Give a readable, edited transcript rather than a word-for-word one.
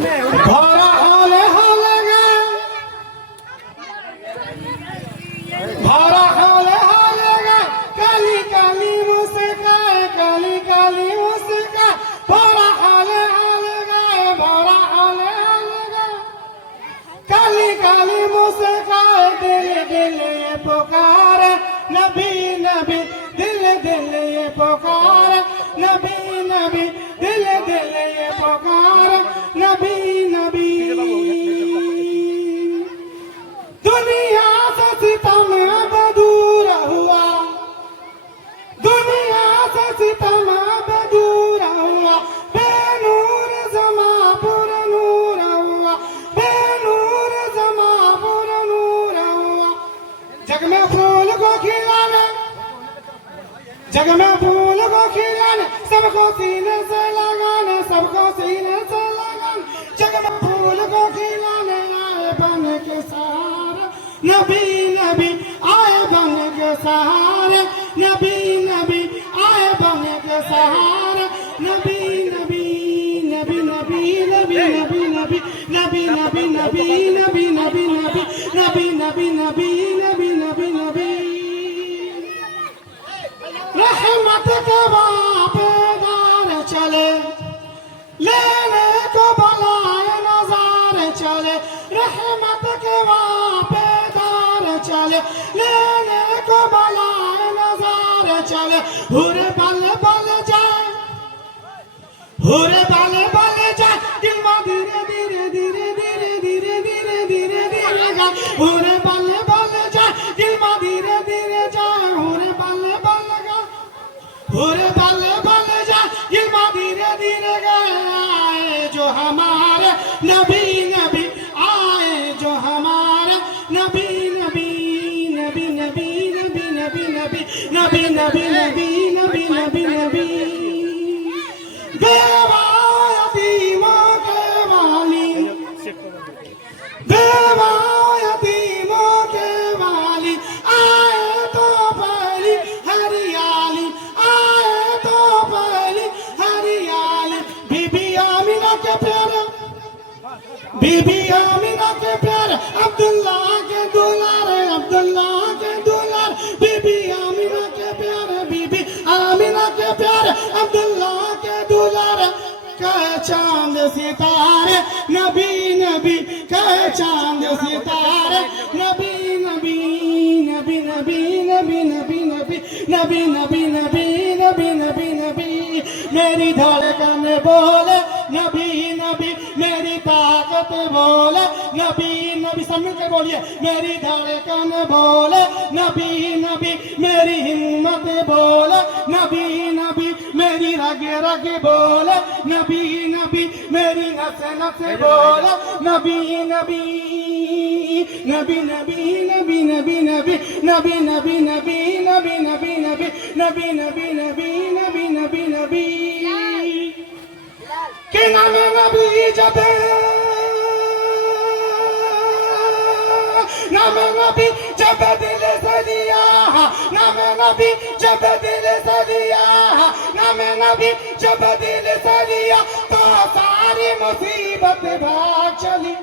भरा हाले हाले गे भरा हाले हाले गे काली काली मुस्काए काली काली मुस्काए भरा हाले हाले गे भरा हाले हाले गे काली काली मुस्काए दिल दिल ये पुकारे नबी नबी दिल दिल ये पुकारे नबी नबी दिल दिल ये पुकारे नबी नबी दुनिया से सितम अब दूर हुआ दुनिया से सितम अब दूर हुआ बेनूर जमा पुर नूर हुआ बेनूर जमा पुर नूर हुआ जग में फूल को खिलाने जग में फूल को खिलाने सबको सीने से लगाने सबको सीने से लगाने जग में फूल को खिलाने आए बन के सहारे नबी नबी आए बन के सहारे नबी नबी आए बन के सहारे नबी नबी नबी नबी नबी नबी नबी नबी नबी नबी नबी नबी नबी नबी नबी नबी नबी नबी रहमत के वापेदार चले लेने को बलाए नजार चले रहमत के वापेदार चले लेने को बलाए नजार चले हुरे बल बल जाए हुरे बल बल जाए दिल में धीरे धीरे धीरे धीरे धीरे धीरे धीरे धीरे जाए हुरे बल बल जाए दिल में धीरे धीरे जाए हुरे बल बल हुरे बल बल जा इल्मा धीरे धीरे गए जो हमारे नबी नबी आए जो हमारे नबी नबी नबी नबी नबी नबी नबी नबी नबी नबी नबी नबी नबी देवा यतीमों के वाली देवा यतीमों के वाली आए तो पहली हरियाली के प्यारे बीबी आमिना के प्यारे अब्दुल्ला के दुलारे अब्दुल्ला के दुलार बीबी आमिना के प्यारे बीबी आमिना के प्यारे अब्दुल्ला के दुलारे कहे चांद सितारे नबी नबी कहे चांद सितारे नबी नबी नबी नबी नबी नबी नबी नबी नबी नबी नबी नबी मेरी धड़कन बोले नबी नबी मेरी ताकत बोले नबी नबी सब मिलकर बोलिए मेरी धड़कन बोले नबी नबी मेरी हिम्मत बोले नबी नबी मेरी रग रग बोले नबी नबी मेरी नस नस बोले नबी नबी नबी नबी नबी नबी नबी नबी नबी नबी नबी नबी नबी नबी नबी नबी नबी नबी नबी के नाम नबी जब नाम नबी जब दिल से दिया नाम नबी जब दिल से दिया नाम नबी जब दिल से दिया तो सारी मुसीबत भाग चली